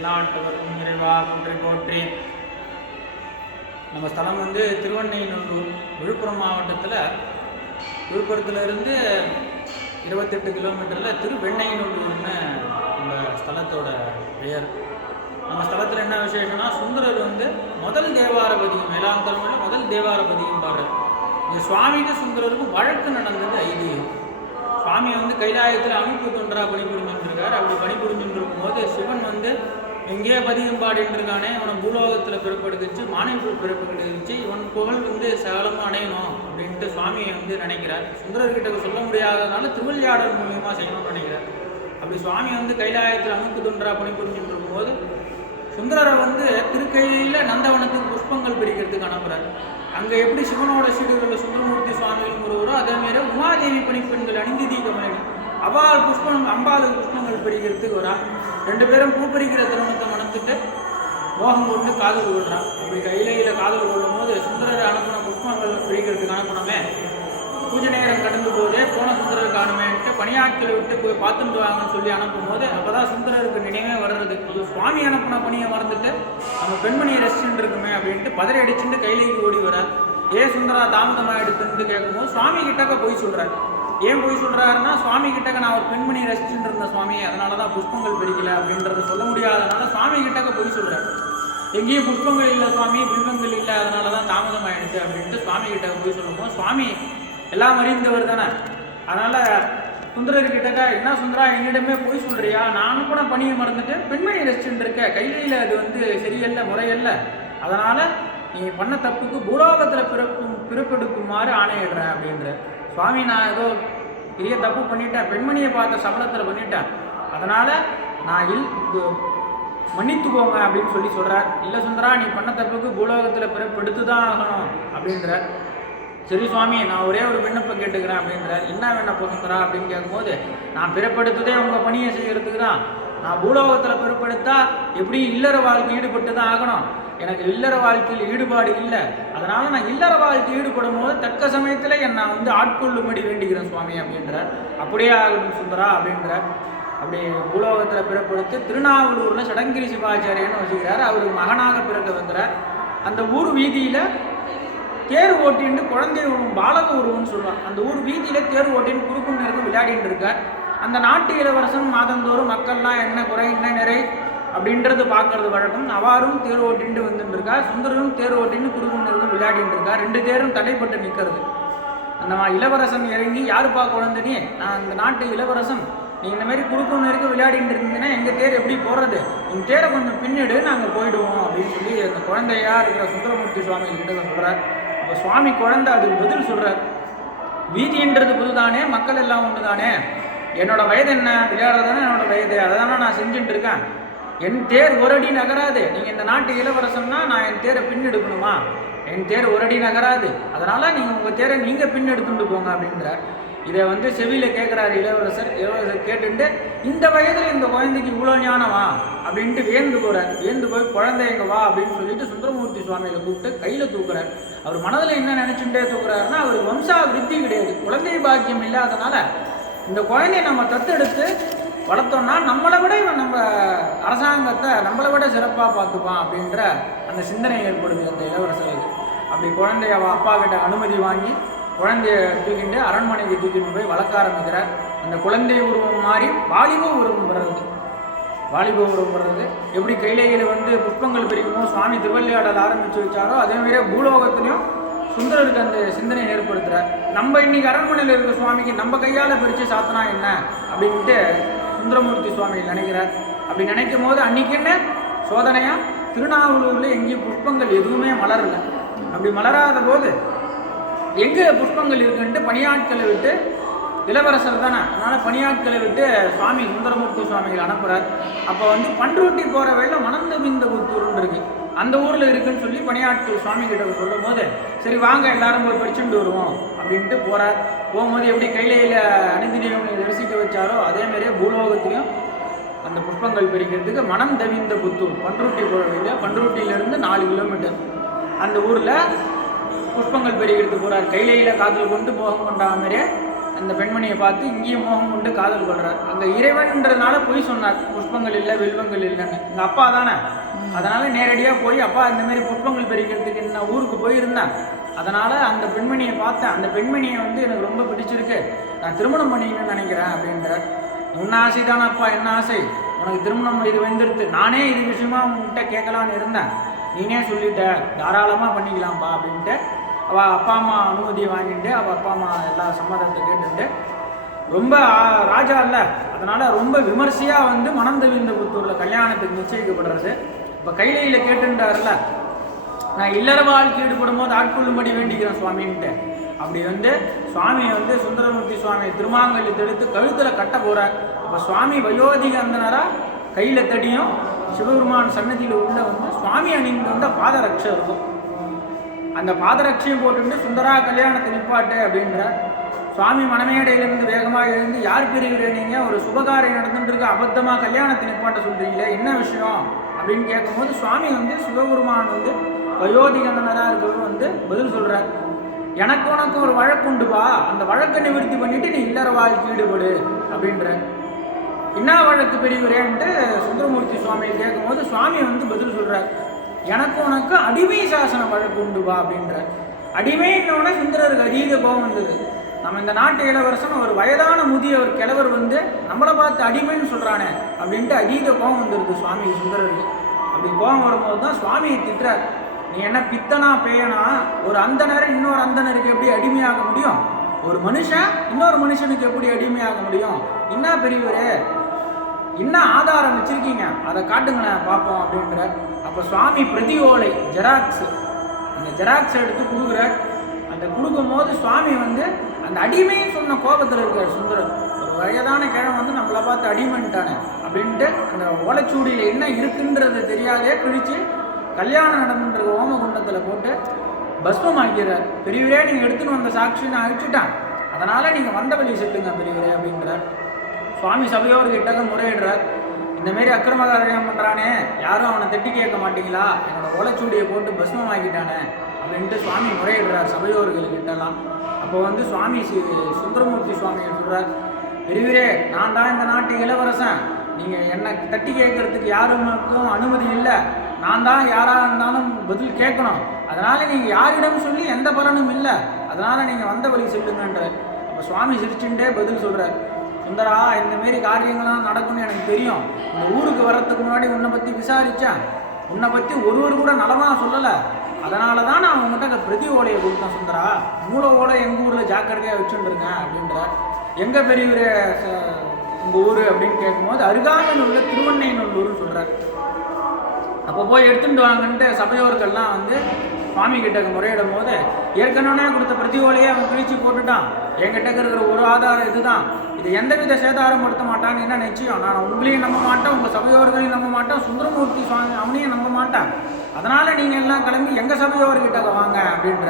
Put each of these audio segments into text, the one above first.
எந்நாட்டவர்க்கும் இறைவா போற்றி போற்றி. நம்ம ஸ்தலம் வந்து திருவண்ணைநல்லூர் விழுப்புரம் மாவட்டத்தில் விழுப்புரத்துலேருந்து இருபத்தெட்டு கிலோமீட்டரில் திருவெண்ணைநல்லூர்னு நம்ம ஸ்தலத்தோட பெயர். நம்ம ஸ்தலத்தில் என்ன விசேஷம்னா சுந்தரர் வந்து முதல் தேவாரபதியும் வேளாண் தலைமுறையில் முதல் தேவாரபதியும் பாடுறார். இந்த சுவாமிக்கு சுந்தரருக்கும் வழக்கு நடந்தது ஐதீகம். சுவாமி வந்து கைலாயத்தில் அனுப்பு தொன்றா பணிபுரிஞ்சுருக்கார். அப்படி பணிபுரிஞ்சுட்டு இருக்கும்போது சிவன் வந்து எங்கே பதிகம் பாடிட்டு இருக்கானே இவனை பூலோகத்தில் பிறப்படுகிச்சு மானியப்பூர் பிறப்படுத்துச்சு இவன் புகழ் வந்து சகலமாக அடையணும் அப்படின்ட்டு சுவாமியை வந்து நினைக்கிறார். சுந்தரர்கிட்ட சொல்ல முடியாததுனால திருவள்ளியாடல் மூலியமாக செய்யணும்னு நினைக்கிறார். அப்படி சுவாமி வந்து கைலாயத்தில் அனுப்பு தொன்றா பணிபுரிஞ்சுட்டு இருக்கும்போது சுந்தரரை வந்து திருக்கையில் நந்தவனத்துக்கு புஷ்பங்கள் பிரிக்கிறதுக்கு அனுப்புகிறார் அங்கே எப்படி சிவனோட சீடுகளில் சுந்தரமூர்த்தி சுவாமிகள் ஒருவரோ அதே மாதிரி உமாதேவி பணிப்பெண்கள் அணிந்து தீகமணி அவள் புஷ்பம் அம்பாளுக்கு புஷ்பங்கள் பிடிக்கிறதுக்கு வரா ரெண்டு பேரும் பூ பறிக்கிற திருமணத்தை மணந்துட்டு மோகம் கொண்டு காதல் கொள்றான். அப்படி கையிலையில் காதல் கொள்ளும் போது சுந்தரரை அனுப்பின புஷ்பங்கள் பிரிக்கிறதுக்கு அனுப்பணுமே பூஜை நேரம் கடந்து போதே போன சுந்தரர் காணுமேன்ட்டு பணியாட்களை விட்டு போய் பார்த்துட்டு வாங்கன்னு சொல்லி அனுப்பும் போது அப்பதான் சுந்தரருக்கு நினைவே வர்றது. அது சுவாமி அனுப்பின பணியை மறந்துட்டு நம்ம பெண்மணியை ரெஸ்டன்ட் இருக்குமே அப்படின்ட்டு பதறி அடிச்சுட்டு கையிலேக்கு ஓடி வரார் ஏ சுந்தரா தாமதமாயிடுதுன்னு கேட்கும்போது சுவாமி கிட்டக்க போய் சொல்கிறார் ஏன் போய் சொல்கிறாருன்னா சுவாமி கிட்டக்க நான் ஒரு பெண்மணி ரசிச்சுட்டு இருந்த சுவாமி அதனால தான் புஷ்பங்கள் பிடிக்கல அப்படின்றத சொல்ல முடியாதனால சுவாமி கிட்டக்க போய் சொல்கிறார் எங்கேயும் புஷ்பங்கள் இல்லை சுவாமி பிம்பங்கள் இல்லை அதனால தான் தாமதம் ஆயிடுச்சு அப்படின்ட்டு சுவாமி கிட்ட போய் சொல்லும்போது சுவாமி எல்லாம் அறிந்தவர் தானே. அதனால சுந்தரர் கிட்டக்க என்ன சுந்தரா என்னிடமே போய் சொல்றியா? நானும் கூட பணியை மறந்துட்டு பெண்மணி ரசிச்சுட்டு இருக்க கையில அது வந்து சரியல்ல முறையல்ல. அதனால நீ பண்ண தப்புக்கு பூலோகத்தில் பிறப்பு பிறப்பெடுக்குமாறு ஆணையிடுறேன் அப்படின்ற சுவாமி நான் ஏதோ பெரிய தப்பு பண்ணிட்டேன். பெண்மணியை பார்த்த சபலத்தில் பண்ணிட்டேன். அதனால் நான் இல் மன்னித்துக்கோங்க அப்படின்னு சொல்லி சொல்கிறார் இல்லை சுந்தரா நீ பண்ண தப்புக்கு பூலோகத்தில் பிறப்படுத்து தான் ஆகணும் அப்படின்ற சரி சுவாமி நான் ஒரே ஒரு விண்ணப்பம் கேட்டுக்கிறேன் அப்படின்றார். என்ன விண்ணப்பம் சுந்தரா அப்படின்னு கேட்கும்போது நான் பிறப்படுத்ததே உங்கள் பணியை செய்யறதுக்கு தான் நான் பூலோகத்தில் பிறப்படுத்தா எப்படியும் இல்லற வாழ்க்கை ஈடுபட்டு தான் ஆகணும்? எனக்கு இல்லற வாழ்க்கையில் ஈடுபாடு இல்லை. அதனால நான் இல்லற வாழ்க்கை ஈடுபடும் போது தக்க சமயத்தில் என்னை வந்து ஆட்கொள்ளும்படி வேண்டிக்கிறேன் சுவாமி அப்படின்றார். அப்படியே ஆகட்டும் சுந்தரா அப்படின்றார் அப்படி பூலோகத்தில் பிறப்படுத்து திருநாவலூரில் சடங்கிரி சிவாச்சாரியன்னு வச்சுக்கிறார். அவருக்கு மகனாக பிறக்க வைக்கிறார் அந்த ஊர் வீதியில் தேர் ஓட்டின்னு குழந்தை உருவம் பாலக உருவம்னு சொல்லுவாங்க. அந்த ஊர் வீதியில் தேர் ஓட்டின்னு குறுக்கும் நேரத்தில் விளையாடிட்டு இருக்கார். அந்த நாட்டு இளவரசன் மாதந்தோறும் மக்கள்லாம் என்ன குறை என்ன நிறை அப்படின்றது பார்க்கறது வழக்கம். அவாரும் தேர் ஓட்டின்ட்டு வந்துட்டு இருக்கா சுந்தரரும் தேர் ஓட்டின்னு குறுக்கும் விளையாடிட்டு இருக்கா ரெண்டு தேரும் தடைப்பட்டு நிற்கிறது. அந்த இளவரசன் இறங்கி யாருப்பா குழந்தைனே? நான் அந்த நாட்டு இளவரசன். நீ இந்த மாதிரி குறுக்கும் நேருக்கு விளையாடிட்டு இருந்தீங்கன்னா எங்கள் தேர் எப்படி போடுறது உன் தேரை கொஞ்சம் பின்னிடு நாங்கள் போயிடுவோம். அப்படின்னு சொல்லி அந்த குழந்தையா இருக்கிற சுந்தரமூர்த்தி சுவாமி கிட்ட சொல்கிறார் அப்போ சுவாமி குழந்தை அதுக்கு பதில் சொல்கிறார் வீதின்றது புதுதானே? மக்கள் எல்லாம் ஒன்று தானே என்னோட வயது என்ன? விளையாடுறதுன்னா என்னோட வயது? அதை தானே நான் செஞ்சுட்டு இருக்கேன். என் தேர் ஒரு அடி நகராது. நீங்கள் இந்த நாட்டு இளவரசன்னா நான் என் தேரை பின் எடுக்கணுமா என் தேர் ஒரு அடி நகராது. அதனால் நீங்கள் உங்கள் தேரை நீங்கள் பின்னெடுத்துட்டு போங்க அப்படின்றார். இதை வந்து செவியில் கேட்குறாரு இளவரசர். இளவரசர் கேட்டுட்டு இந்த வயதில் இந்த குழந்தைக்கு இவ்வளோ ஞானமா? அப்படின்ட்டு வேந்து போகிறார் வேந்து போய் குழந்தைங்க வா? அப்படின்னு சொல்லிட்டு சுந்தரமூர்த்தி சுவாமியில் கூப்பிட்டு கையில் தூக்குறார். அவர் மனதில் என்ன நினச்சிட்டே தூக்குறாருன்னா அவர் வம்சா விருத்தி கிடையாது. குழந்தை பாக்கியம் இல்லாதனால இந்த குழந்தைய நம்ம தத்தெடுத்து வளர்த்தோம்னா நம்மளை விட இவன் நம்ம அரசாங்கத்தை நம்மளை விட சிறப்பாக பார்த்துப்பான் அப்படின்ற அந்த சிந்தனை ஏற்படுது அந்த இளவரசருக்கு. அப்படி குழந்தைய அவள் அப்பா கிட்ட அனுமதி வாங்கி குழந்தைய தூக்கிட்டு அரண்மனைக்கு தூக்கிட்டு போய் வளர்க்க ஆரம்பிக்கிறார். அந்த குழந்தை உருவம் மாறி வாலிப உருவம் வர்றது வாலிப உருவம் வர்றது எப்படி கைலையில் வந்து புஷ்பங்கள் பிரிக்குமோ சுவாமி திருவள்ளியாடல் ஆரம்பித்து வச்சாரோ அதே மாதிரியே பூலோகத்துலேயும் சுந்தரருக்கு அந்த சிந்தனை ஏற்படுத்துகிறார் நம்ம இன்னைக்கு அரண்மனையில் இருக்க சுவாமிக்கு நம்ம கையால் பிரித்து சாத்தினா என்ன? அப்படின்ட்டு சுந்தரமூர்த்தி சுவாமி நினைக்கிறார். அப்படி நினைக்கும் போது அன்றைக்கி என்ன? சோதனையாக திருநாவலூரில் எங்கேயும் புஷ்பங்கள் எதுவுமே மலரலை. அப்படி மலராத போது எங்கே புஷ்பங்கள் இருக்குன்ட்டு பணியாட்களை விட்டு இளவரசர் தானே. அதனால் பணியாட்களை விட்டு சுவாமி சுந்தரமூர்த்தி சுவாமிகள் அனுப்புகிறார் அப்போ வந்து பண்ருட்டி போகிற வழியில் மணந்த மிந்த புத்தூர்னு இருக்கு. அந்த ஊரில் இருக்குன்னு சொல்லி பணியாட்கள் சுவாமி கிட்ட சொல்லும் போது சரி வாங்க எல்லாரும் போய் படிச்சுட்டு வருவோம் அப்படின்ட்டு போகிறார் போகும்போது எப்படி கையிலையில் அணிந்தினியவனை தரிசிக்க வச்சாரோ அதே மாதிரியே பூலோகத்திலையும் அந்த புஷ்பங்கள் பிரிக்கிறதுக்கு மனம் தவிந்த புத்தூர் பண்ருட்டி போகிற வழியில் பண்ருட்டியிலேருந்து நாலு கிலோமீட்டர். அந்த ஊரில் புஷ்பங்கள் பெருகிறதுக்கு போகிறார் கையிலையில் காதில் கொண்டு போக கொண்டா மாதிரியே அந்த பெண்மணியை பார்த்து இங்கேயும் மோகம் கொண்டு காதல் கொள்றார். அந்த இறைவன்றதுனால பொய் சொன்னார். புஷ்பங்கள் இல்லை வெல்வங்கள் இல்லைன்னு. எங்கள் அப்பா தானே. அதனால நேரடியாக போய் அப்பா இந்த மாதிரி புஷ்பங்கள் பறிக்கிறதுக்கு என்ன ஊருக்கு போயிருந்தேன் அதனால அந்த பெண்மணியை பார்த்தேன் அந்த பெண்மணியை வந்து எனக்கு ரொம்ப பிடிச்சிருக்கு. நான் திருமணம் பண்ணிக்கணும்னு நினைக்கிறேன் அப்படின்றார். உன் ஆசை அப்பா என்ன ஆசை? உனக்கு திருமணம் இது வந்துடுத்து நானே இது விஷயமா உன்கிட்ட கேட்கலான்னு இருந்தேன். நீனே சொல்லிட்ட தாராளமாக பண்ணிக்கலாம்ப்பா அப்படின்ட்டு அவள் அப்பா அம்மா அனுமதியை வாங்கிட்டு அவள் அப்பா அம்மா எல்லா சம்மதத்தை கேட்டுட்டு ரொம்ப ராஜா இல்லை. அதனால் ரொம்ப விமர்சையாக வந்து மணந்தவிந்த புத்தூரில் கல்யாணத்துக்கு நிச்சயிக்கப்படுறது. இப்போ கைலையில் கேட்டுட்டார்ல நான் இல்லற வாழ்க்கை ஈடுபடும் போது ஆட்கொள்ளும்படி வேண்டிக்கிறேன் சுவாமின்ட்டு. அப்படி வந்து சுவாமியை வந்து சுந்தரமூர்த்தி சுவாமியை திருமாங்கல்யத்தை தெடுத்து கழுத்தில் கட்ட போகிறார் அப்போ சுவாமி வயோதிக அந்தனரா கையில் தடியும் சிவபெருமான் சன்னதியில் உள்ள வந்து சுவாமி அணிந்து வந்த பாதரட்சம் இருக்கும் அந்த பாதரட்சியம் போட்டுட்டு சுந்தரா கல்யாணத்தை நிப்பாட்டு அப்படின்ற சுவாமி மனமேடையிலிருந்து வேகமாக எழுந்து யார் பிரிகிற நீங்க? ஒரு சுபகாரியம் நடந்துட்டு இருக்க அபத்தமா கல்யாணத்தை நிப்பாட்ட சொல்றீங்களே என்ன விஷயம்? அப்படின்னு கேட்கும்போது சுவாமி வந்து சிவபெருமான் வந்து வயோதிகந்தனரா இருக்கிறவர் வந்து பதில் சொல்றார். எனக்கு உனக்கு ஒரு வழக்கு அந்த வழக்கை நிவர்த்தி பண்ணிட்டு நீ இல்லற வாழ்க்கை ஈடுபடு அப்படின்ற என்ன வழக்கு பெரியவரேன்ட்டு சுந்தரமூர்த்தி சுவாமி கேட்கும்போது சுவாமி வந்து பதில் சொல்கிறார் எனக்கு உனக்கு அடிமை சாசன வழக்கு உண்டு வா அப்படின்ற. அடிமைன்னொடனே சுந்தரருக்கு அதீத கோபம் வந்தது. நம்ம இந்த நாட்டு இளவரசன் ஒரு வயதான முதிய ஒரு கிழவர் வந்து நம்மளை பார்த்து அடிமைன்னு சொல்கிறானே அப்படின்ட்டு அதீத கோபம் வந்துருது சுவாமி சுந்தரருக்கு. அப்படி கோபம் வரும்போது தான் சுவாமியை திட்டுறார். நீ என்ன பித்தனா பேயனா? ஒரு அந்தனர் இன்னொரு அந்தனருக்கு எப்படி அடிமையாக முடியும்? ஒரு மனுஷன் இன்னொரு மனுஷனுக்கு எப்படி அடிமையாக முடியும்? என்ன பெரியவரே? என்ன ஆதாரம் வச்சிருக்கீங்க? அதை காட்டுங்களேன் பார்ப்போம் அப்படின்ற. அப்போ சுவாமி பிரதி ஓலை ஜெராக்ஸ். அந்த ஜெராக்ஸ் எடுத்து கொடுக்குறார். அந்த கொடுக்கும்போது சுவாமி வந்து அந்த அடிமைன்னு சொன்ன கோபத்தில் இருக்கார் சுந்தரர். ஒரு வயதான கிழமை வந்து நம்மளை பார்த்து அடிமைன்ட்டானே அப்படின்ட்டு அந்த ஓலைச்சூடியில் என்ன இருக்குன்றது தெரியாதே பிரித்து கல்யாணம் நடந்துன்ற ஓமகுண்டத்தில் போட்டு பஸ்மம் ஆக்கிறார் பெரியவரே நீங்கள் எடுத்துன்னு வந்த சாட்சி நான் அழிச்சுட்டேன். அதனால் நீங்கள் வந்த வழி செல்லுங்க பெரியவரே அப்படின்றார். சுவாமி சபையோர்கிட்ட முறையிடுறார். இந்த மாரி அக்கிரம காரியம் பண்ணுறானே யாரும் அவனை தட்டி கேட்க மாட்டீங்களா? என்னோட ஓலைச்சூடியை போட்டு பஸ்மம் ஆக்கிட்டானே அப்படின்ட்டு சுவாமி முறையிடுறார் சபையோர்கள்கிட்டலாம் அப்போ வந்து சுவாமி சுந்தரமூர்த்தி சுவாமி சொல்றார் பெரியவரே நான் தான் இந்த நாட்டு இளவரசன். நீங்கள் என்னை தட்டி கேட்கறதுக்கு யாருக்கும் அனுமதி இல்லை. நான் தான் யாராக இருந்தாலும் பதில் கேட்கணும். அதனால நீங்கள் யாரிடம் சொல்லி எந்த பலனும் இல்லை. அதனால நீங்கள் வந்த வழி செல்லுங்கன்றார். அப்போ சுவாமி சிரிச்சுட்டே பதில் சொல்றார் சுந்தரா இந்த மாரி காரியங்கள்லாம் நடக்கும்னு எனக்கு தெரியும். இந்த ஊருக்கு வர்றதுக்கு முன்னாடி உன்னை பற்றி விசாரித்தேன் உன்னை பற்றி ஒருவர் கூட நலமாக சொல்லலை. அதனால தான் நான் உங்ககிட்ட பிரதி ஓலையை கொடுத்தேன் சுந்தரா. மூளை ஓலை எங்கள் ஊரில் ஜாக்கிரதையாக வச்சுருங்க அப்படின்றார் எங்கே பெரியவர் உங்கள் ஊர் அப்படின்னு கேட்கும்போது அருகாமையில் உள்ள திருவண்ணைநல்லூர்னு சொல்கிறார் அப்போ போய் எடுத்துகிட்டு வாங்கன்ட்டு சபையோர்கள்லாம் வந்து சுவாமி கிட்ட முறையிடும் போது ஏற்கனவே கொடுத்த பிரதிகோலையே அவன் கிழிச்சு போட்டுட்டான். என்கிட்ட இருக்கிற ஒரு ஆதாரம் இதுதான். இது எந்தவித சேதாரம் படுத்த மாட்டான்னு என்ன நிச்சயம்? நான் உங்களையும் நம்ப மாட்டேன் உங்கள் சபையோர்களையும் நம்ப மாட்டேன் சுந்தரமூர்த்தி சுவாமி அவனையும் நம்ப மாட்டேன். அதனால் நீங்கள் எல்லாம் கிளம்பி எங்கள் சபையோர்கிட்ட வாங்க அப்படின்ற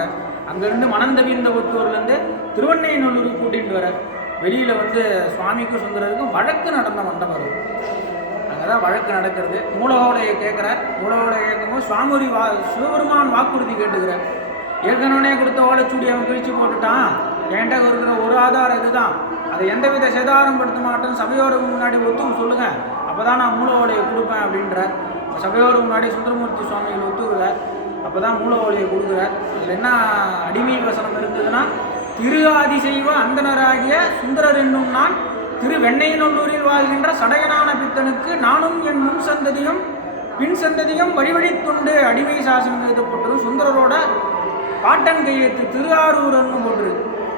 அங்கேருந்து மணந்தவிந்த ஒத்தூர்லேருந்து திருவண்ணைநல்லூருக்கு கூட்டிகிட்டு வர வெளியில் வந்து சுவாமிக்கும் சுந்தரருக்கும் வழக்கு நடந்த மண்டபம் இருக்கும் அங்கே வழக்கு நடக்கிறது. மூலகோலையை கேட்குறேன் மூலவோடைய கேட்கும்போது சுவாமிரி வா சிவபெருமான் வாக்குறுதி கேட்டுக்கிறேன் ஏற்கனவே கொடுத்த ஓலைச்சூடி அவன் கிழிச்சு போட்டுட்டான். என்கிட்ட இருக்கிற ஒரு ஆதாரம் இதுதான். அதை எந்தவித சேதாரம் படுத்த மாட்டேன்னு சபையோருக்கு முன்னாடி ஒத்துக்கு சொல்லுங்க. அப்போ தான் நான் மூலவோடைய கொடுப்பேன் அப்படின்றார். சபையோருக்கு முன்னாடி சுந்தரமூர்த்தி சுவாமிகள் ஒத்துக்கிறார் அப்போ தான் மூல கொடுக்குறார். அதில் என்ன அடிமை வசனம் இருந்ததுன்னா திரு ஆதிசைவ அந்தனராகிய சுந்தரர் என்னும் நான் திரு வெண்ணையநல்லூரில் வாழ்கின்ற சடையனான பித்தனுக்கு நானும் என் முன் சந்ததியும் பின் சந்ததியும் வழிவழித்துண்டு அடிமை சாசனம் எழுதப்பட்டது சுந்தரரோட பாட்டன் கையெழுத்து திருஆரூரர்னு ஒன்று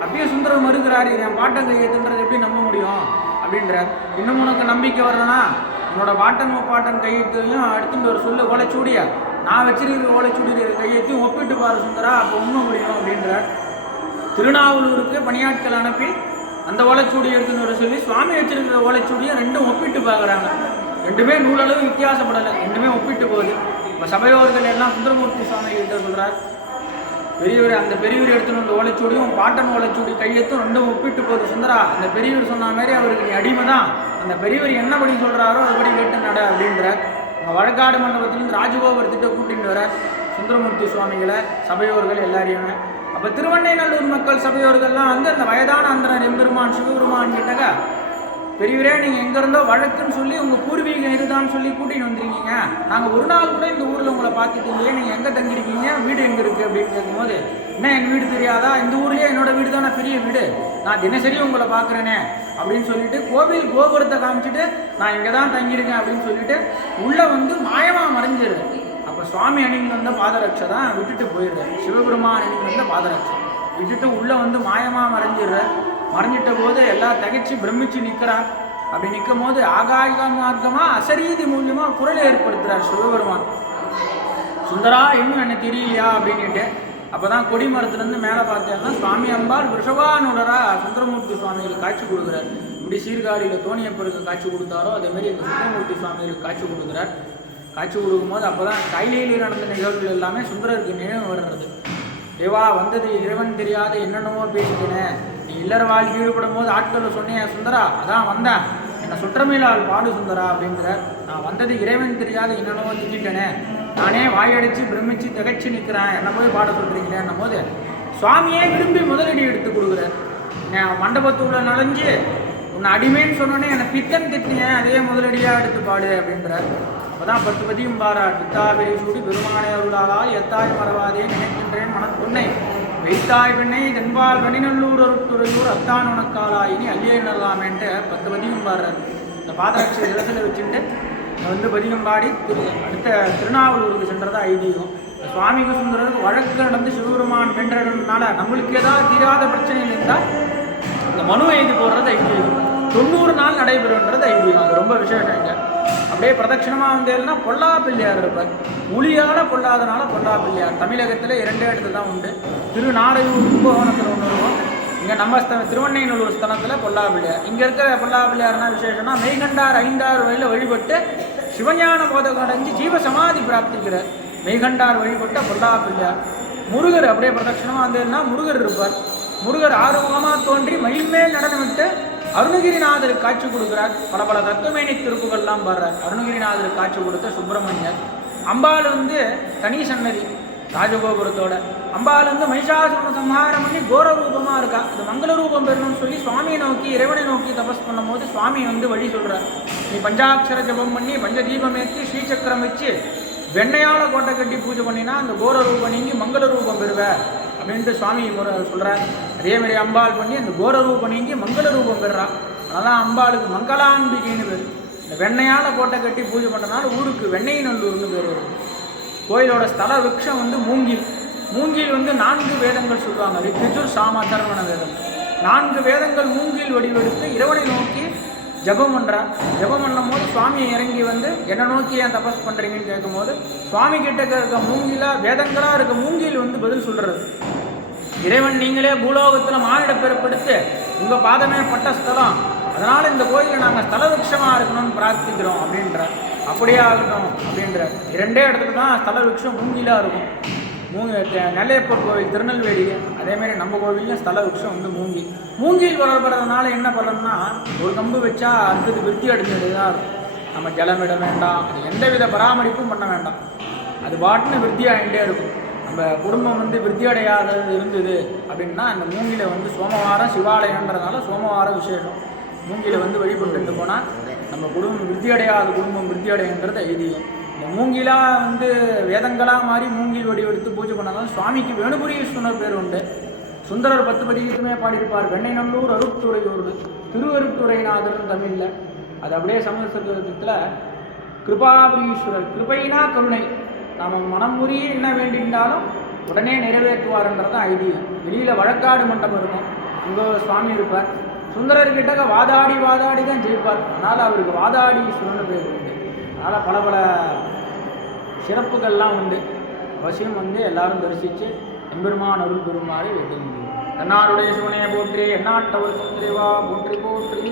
அப்பயே சுந்தரம் மறுக்கிறாரு என் பாட்டன் கையெழுத்துன்றது எப்படி நம்ப முடியும்? அப்படின்றார். இன்னும் உனக்கு நம்பிக்கை வரலனா உன்னோட பாட்டன் பாட்டன் கையெழுத்தையும் எடுத்துட்டு ஒரு சொல்லு ஓலைச்சூடியா நான் வச்சிருக்கிற ஓலைச்சூடி கையெழுத்தையும் ஒப்பிட்டு பாரு சுந்தரா அப்போ உண்மை முடியும் அப்படின்றார். திருநாவலூருக்கு பணியாட்கள் அனுப்பி அந்த ஓலைச்சூடி எடுத்துன்னு வர சொல்லி சுவாமி வச்சிருக்கிற ஓலைச்சூடியை ரெண்டும் ஒப்பிட்டு பார்க்குறாங்க. ரெண்டுமே நூலளவு வித்தியாசப்படலை. ரெண்டுமே ஒப்பிட்டு போகுது. இப்போ சபையோர்கள் எல்லாம் சுந்தரமூர்த்தி சுவாமி கிட்ட சொல்கிறார் பெரியவர் அந்த பெரியவர் எடுத்துன்னு வந்த ஓலைச்சூடியும் பாட்டன் ஓலைச்சூடி கையெழுத்தும் ரெண்டும் ஒப்பிட்டு போகுது சுந்தரா. அந்த பெரியவர் சொன்ன மாதிரி அவருக்கு நீ அடிமை தான். அந்த பெரியவர் என்னபடி சொல்கிறாரோ அதுபடி கேட்டு நட அப்படின்றார். அங்கே வழக்காடு மண்டபத்திலேருந்து ராஜகோபுரத்திட்ட கூட்டிகிட்டு வர சுந்தரமூர்த்தி சுவாமிகளை சபையோர்கள் எல்லாரையுமே அப்போ திருவண்ணைநல்லூர் மக்கள் சபையோர்கள்லாம் வந்து அந்த வயதான அந்தனர் எம்பெருமான் சிவபெருமான் கிட்டக்க பெரியவரே நீங்கள் எங்கேருந்தோ வழக்குன்னு சொல்லி உங்கள் பூர்வீகம் இதுதான்னு சொல்லி கூட்டின்னு வந்திருக்கீங்க. நாங்கள் ஒரு நாள் கூட இந்த ஊரில் உங்களை பார்த்துட்டு இல்லையே. நீங்கள் எங்கே தங்கியிருக்கீங்க? வீடு எங்கே இருக்குது அப்படின்னு கேட்கும்போது என்ன எங்கள் வீடு தெரியாதா? இந்த ஊர்லேயே என்னோட வீடு தானே? பெரிய வீடு. நான் தினசரி உங்களை பார்க்குறேனே. அப்படின்னு சொல்லிட்டு கோவில் கோபுரத்தை காமிச்சிட்டு நான் இங்கே தான் தங்கியிருக்கேன் அப்படின்னு சொல்லிட்டு உள்ளே வந்து மாயமாக மறைஞ்சிருது. அப்போ சுவாமி அணிந்து வந்த பாதரட்சை தான் விட்டுட்டு போயிடுறாரு. சிவபெருமான் அணிந்து வந்த பாதரட்சை. விட்டுட்டு உள்ளே வந்து மாயமாக மறைஞ்சிடுறார். மறைஞ்சிட்ட போது எல்லாம் தகைச்சு பிரமிச்சு நிற்கிறார் அப்படி நிற்கும் போது ஆகாய மார்க்கமாக அசரீதி மூலியமாக குரலை ஏற்படுத்துகிறார் சிவபெருமான். சுந்தரா இன்னும் என்ன தெரியலையா அப்படின்னுட்டு அப்போ தான் கொடி மரத்துலேருந்து மேலே பார்த்தேன்னா சுவாமி அம்பாள் ரிஷபானுடரா சுந்தரமூர்த்தி சுவாமிகளுக்கு காட்சி கொடுக்குறார். இப்படி சீர்காழியில் தோணியப்பருக்கு காட்சி கொடுத்தாரோ அதேமாரி எங்கள் சுந்தரமூர்த்தி சுவாமிகளுக்கு காட்சி கொடுக்குறார். காட்சி கொடுக்கும்போது அப்போ தான் கைலையில் நடந்த நிகழ்வுகள் எல்லாமே சுந்தரருக்கு நினைவு வர்றது தேவா வந்தது இறைவன் தெரியாத என்னென்னவோ பேசிக்கினேன் நீ இல்லற வாழ்க்கை ஈடுபடும் போது ஆட்களை சொன்னேன் சுந்தரா அதான் வந்தேன். என்னை சுற்றமையிலால் பாடு சுந்தரா அப்படிங்கிற நான் வந்தது இறைவன் தெரியாத என்னென்னவோ திட்டிட்டேனே. நானே வாயடிச்சு பிரமிச்சு திகைச்சு நிற்கிறேன் என்ன போய் பாட சொல்கிறீங்களேன்னும் போது சுவாமியே விரும்பி முதலடி எடுத்து கொடுக்குறேன் நான் மண்டபத்துக்குள்ள நுழைஞ்சு உன்னை அடிமைன்னு சொன்னோன்னே என்னை பித்தன் திட்டினேன். அதே முதலடியாக எடுத்து பாடு அப்படின்றார் அப்பதான் பத்து பதியும் பாராட் வித்தாவிரை சூடி பெருமானை அருளாளால் எத்தாய் மறவாதே நினைக்கின்றேன் மனப்பொன்னை. வைத்தாய் பெண்ணை தென்பால் வெணிநல்லூர் அருட்டுறையூர் அத்தான் உனக்காலாயினி அல்லியே நல்லாமேன்ட்டு பத்து பதியும் பாடுறார் இந்த பாதரட்சி இடத்துல வச்சுட்டு வந்து பதிகம் பாடி திரு அடுத்த திருநாவலூருக்கு சென்றதா ஐதீகம். சுவாமிக்கு சுந்தரருக்கு வழக்கு நடந்து சிவபெருமான் வென்றதுனால நம்மளுக்கு ஏதாவது தீராத பிரச்சனைகள் இருந்தால் இந்த மனு எழுதி போடுறது ஐதீகம். தொண்ணூறு நாள் நடைபெறுன்றது ஐதீகம். அது ரொம்ப விசேஷம் இங்கே. அப்படியே பிரதட்சிணமாக வந்தேன்னா பொல்லா பிள்ளையார் இருப்பார். ஒளியால பொல்லாதனால பொல்லா பிள்ளையார் தமிழகத்தில் இரண்டே இடத்துல தான் உண்டு. திருநாரையூர் கும்பகோணத்தில் ஒன்று இருக்கும். இங்கே நம்ம ஸ்த திருவண்ணைநல்லூர் ஸ்தலத்தில் பொல்லா பிள்ளையார் இங்கே இருக்கிற பொல்லா பிள்ளையார்னா விசேஷம்னா மெய்கண்டார் ஐந்தாறு வழியில் வழிபட்டு சிவஞான போதகம் அடைஞ்சு ஜீவ சமாதி பிராப்திக்கிறார். மெய்கண்டார் வழிபட்ட பொல்லா பிள்ளையார் முருகர் அப்படியே பிரதட்சிணமாக வந்தேன்னா முருகர் இருப்பார். முருகர் ஆர்வமாக தோன்றி மயில்மேல் நடனமிட்டு அருணகிரிநாதர் காட்சி கொடுக்கிறார். பல பல தத்துவமேனி திருப்புகள்லாம் பாடுறார். அருணகிரிநாதர் காட்சி கொடுத்த சுப்பிரமணியர். அம்பாள் வந்து தனி சன்னதி ராஜகோபுரத்தோட. அம்பாள் வந்து மகிஷாசுர சம்ஹாரம் பண்ணி கோர ரூபமாக இருக்கா. அது மங்கள ரூபம் பெறணும்னு சொல்லி சுவாமியை நோக்கி இறைவனை நோக்கி தபஸ் பண்ணும்போது சுவாமி வந்து வழி சொல்கிறார் நீ பஞ்சாட்சர ஜபம் பண்ணி பஞ்ச தீபம் ஏற்றி ஸ்ரீசக்கரம் வச்சு வெண்ணையால் கோட்டை கட்டி பூஜை பண்ணினா அந்த கோர ரூபம் நீங்கி மங்கள ரூபம் பெறுவ. அப்படின்ட்டு சுவாமி முறை சொல்கிறார் அதே மாதிரி அம்பாள் பண்ணி அந்த கோர ரூபம் நீங்கி மங்கள ரூபம் பெறுறா. அதான் அம்பாளுக்கு மங்களாம்பிகைன்னு பேர். இந்த வெண்ணையால் கோட்டை கட்டி பூஜை பண்ணுறதுனால ஊருக்கு வெண்ணெய் நல்லூர்னு பேர் வரும். கோயிலோட ஸ்தல விரக்ஷம் வந்து மூங்கில். மூங்கில் வந்து நான்கு வேதங்கள் சொல்லுவாங்க. ரிக்ஜுர் சாமா தர்மண வேதம். நான்கு வேதங்கள் மூங்கில் வடிவெடுத்து இறைவனை நோக்கி ஜெபம் ஜபம் ஜெபம் பண்ணும்போது சுவாமி இறங்கி வந்து என்னை நோக்கி ஏன் தபஸ் பண்ணுறீங்கன்னு கேட்கும்போது சுவாமி கிட்ட இருக்க மூங்கிலாக வேதங்களாக இருக்க மூங்கில் வந்து பதில் சொல்கிறது இறைவன் நீங்களே பூலோகத்தில் மானிட பிறப்படுத்து உங்கள் பாதமே பட்ட ஸ்தலம். அதனால் இந்த கோயிலில் நாங்கள் ஸ்தல விருட்சமாக இருக்கணும்னு பிரார்த்திக்கிறோம் அப்படின்ற அப்படியே ஆகட்டும் அப்படின்ற இரண்டே இடத்துல தான் ஸ்தல விருட்சம் மூங்கிலாக இருக்கும். மூங்கி நெல்லையப்பர் கோவில் திருநெல்வேலி அதேமாரி நம்ம கோவிலையும் ஸ்தல விருட்சம் வந்து மூங்கி மூங்கில் வளர்றதுனால என்ன பலன்னா ஒரு கம்பு வச்சா அடுத்தது விருத்தி அடைஞ்சது தான் இருக்கும் நம்ம ஜலமிட வேண்டாம் அது எந்தவித பராமரிப்பும் பண்ண வேண்டாம். அது பாட்டுன்னு விருத்தி ஆகிட்டே இருக்கும். நம்ம குடும்பம் வந்து விருத்தி அடையாதது இருந்தது அப்படின்னா அந்த மூங்கில வந்து சோமவாரம் சிவாலயன்றதுனால சோமவாரம் விசேஷம். மூங்கில வந்து வழிபட்டு போனால் நம்ம குடும்பம் விருத்தி அடையாத குடும்பம் விருத்தி அடையன்றதை ஐதீகம். மூங்கிலாக வந்து வேதங்களாக மாறி மூங்கில் வடிவெடுத்து பூஜை பண்ணாலும் சுவாமிக்கு வேணுபுரீஸ்வரர் பேர் உண்டு. சுந்தரர் பத்து பதிகத்துமே பாடியிருப்பார். வெண்ணை நல்லூர் அருட்துறையூர் திருவருட்டுரைநாதர் தமிழில். அது அப்படியே சமஸ்கிருதத்தில் கிருபாபுரீஸ்வரர் கிருபைனா கருணை நாம் மனம் முறிய என்ன வேண்டியிருந்தாலும் உடனே நிறைவேற்றுவார்ன்றது தான் ஐதீகம். வெளியில் வழக்காடு மண்டபம் இருக்கும். அங்கே சுவாமி இருப்பார். சுந்தரர் கிட்டக்க வாதாடி வாதாடி தான் ஜெயிப்பார். அதனால் அவருக்கு வாதாடீஸ்வரர்னு பேர் உண்டு. அதனால் பல பல சிறப்புகள்லாம் உண்டு. அவசியம் வந்து எல்லாரும் தரிசித்து எம்பெருமான் அருள் பெருமாறு வேண்டும் தன்னாருடைய சிவனையை போற்றி எந்நாட்டவர் சுந்தரிவா போற்றி போற்றி.